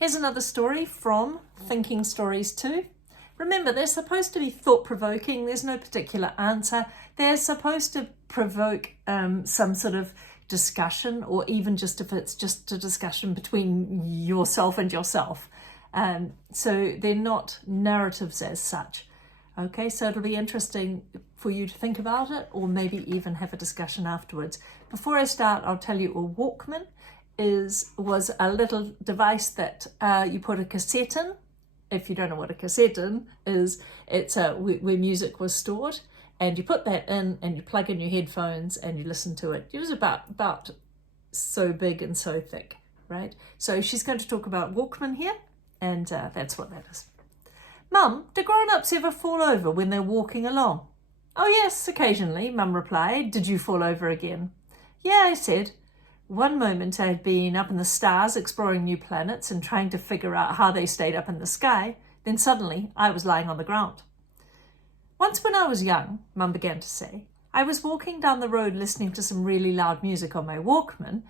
Here's another story from Thinking Stories 2. Remember, they're supposed to be thought-provoking. There's no particular answer. They're supposed to provoke some sort of discussion, or even just if it's just a discussion between yourself and yourself. So they're not narratives as such. Okay, so it'll be interesting for you to think about it, or maybe even have a discussion afterwards. Before I start, I'll tell you a Walkman was a little device that you put a cassette in. If you don't know what a cassette in is, it's where music was stored, and you put that in and you plug in your headphones and you listen to it. It was about so big and so thick, right? So she's going to talk about Walkman here, and that's what that is. Mum, do grown-ups ever fall over when they're walking along? Oh yes, occasionally, Mum replied. Did you fall over again? Yeah, I said. One moment I had been up in the stars exploring new planets and trying to figure out how they stayed up in the sky. Then suddenly I was lying on the ground. Once when I was young, Mum began to say, I was walking down the road listening to some really loud music on my Walkman.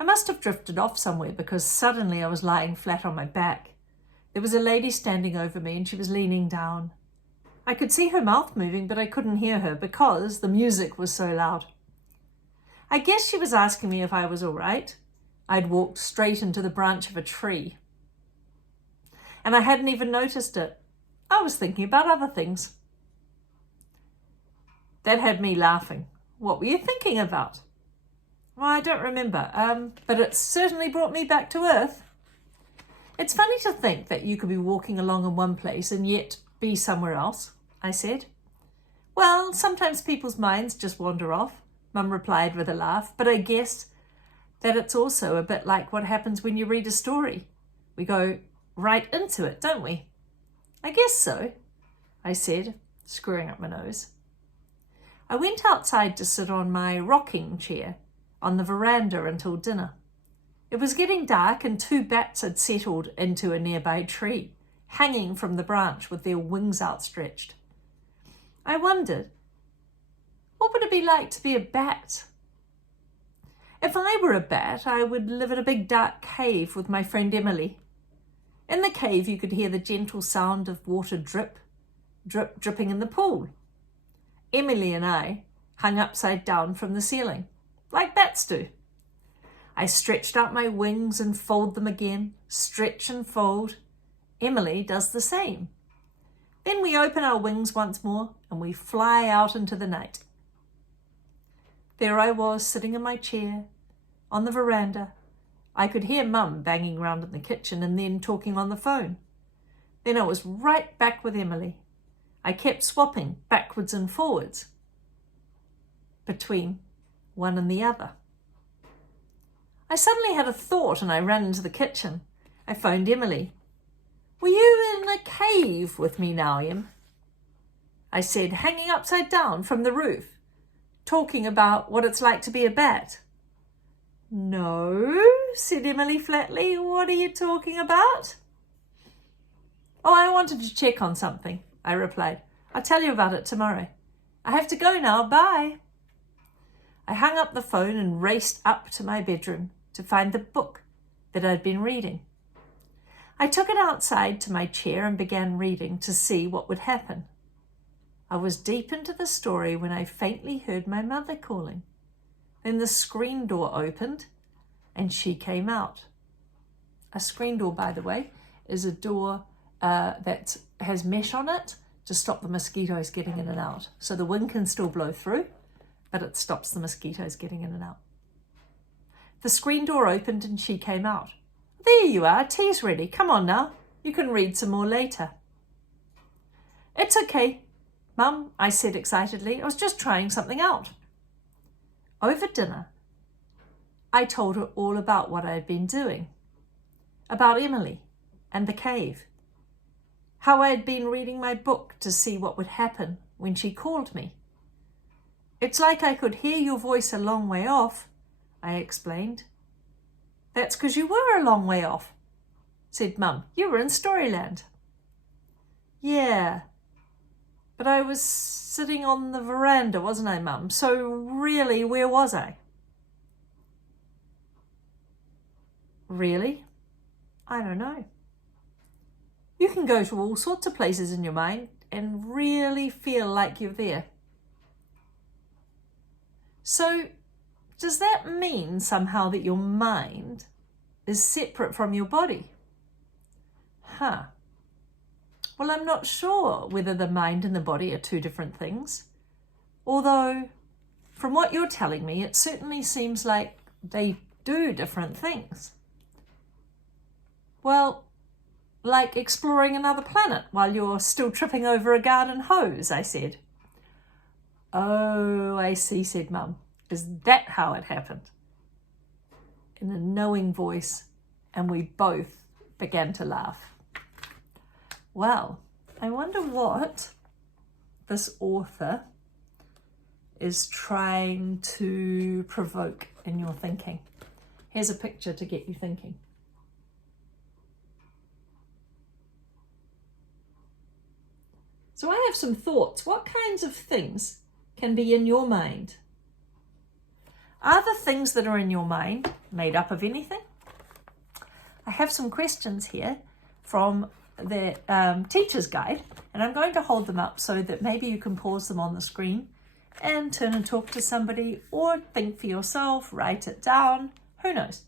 I must have drifted off somewhere because suddenly I was lying flat on my back. There was a lady standing over me and she was leaning down. I could see her mouth moving, but I couldn't hear her because the music was so loud. I guess she was asking me if I was all right. I'd walked straight into the branch of a tree. And I hadn't even noticed it. I was thinking about other things. That had me laughing. What were you thinking about? Well, I don't remember, but it certainly brought me back to earth. It's funny to think that you could be walking along in one place and yet be somewhere else, I said. Well, sometimes people's minds just wander off, Mum replied with a laugh, but I guess that it's also a bit like what happens when you read a story. We go right into it, don't we? I guess so, I said, screwing up my nose. I went outside to sit on my rocking chair on the veranda until dinner. It was getting dark and 2 bats had settled into a nearby tree, hanging from the branch with their wings outstretched. I wondered, what would it be like to be a bat? If I were a bat, I would live in a big dark cave with my friend Emily. In the cave, you could hear the gentle sound of water drip, drip, dripping in the pool. Emily and I hung upside down from the ceiling, like bats do. I stretched out my wings and fold them again, stretch and fold. Emily does the same. Then we open our wings once more and we fly out into the night. There I was, sitting in my chair on the veranda. I could hear Mum banging around in the kitchen and then talking on the phone. Then I was right back with Emily. I kept swapping backwards and forwards between one and the other. I suddenly had a thought and I ran into the kitchen. I phoned Emily. Were you in a cave with me now, Em? I said, hanging upside down from the roof, talking about what it's like to be a bat. No, said Emily flatly. What are you talking about? Oh, I wanted to check on something, I replied. I'll tell you about it tomorrow. I have to go now. Bye. I hung up the phone and raced up to my bedroom to find the book that I'd been reading. I took it outside to my chair and began reading to see what would happen. I was deep into the story when I faintly heard my mother calling. Then the screen door opened and she came out. A screen door, by the way, is a door that has mesh on it to stop the mosquitoes getting in and out. So the wind can still blow through, but it stops the mosquitoes getting in and out. The screen door opened and she came out. There you are, tea's ready. Come on now. You can read some more later. It's okay, Mum, I said excitedly. I was just trying something out. Over dinner, I told her all about what I had been doing, about Emily and the cave, how I had been reading my book to see what would happen when she called me. It's like I could hear your voice a long way off, I explained. That's because you were a long way off, said Mum. You were in Storyland. Yeah, but I was sitting on the veranda, wasn't I, Mum? So really, where was I? Really? I don't know. You can go to all sorts of places in your mind and really feel like you're there. So, does that mean somehow that your mind is separate from your body? Well, I'm not sure whether the mind and the body are two different things. Although, from what you're telling me, it certainly seems like they do different things. Well, like exploring another planet while you're still tripping over a garden hose, I said. Oh, I see, said Mum. Is that how it happened? In a knowing voice, and we both began to laugh. Well, I wonder what this author is trying to provoke in your thinking. Here's a picture to get you thinking. So I have some thoughts. What kinds of things can be in your mind? Are the things that are in your mind made up of anything? I have some questions here from the teacher's guide, and I'm going to hold them up so that maybe you can pause them on the screen and turn and talk to somebody, or think for yourself, write it down, who knows.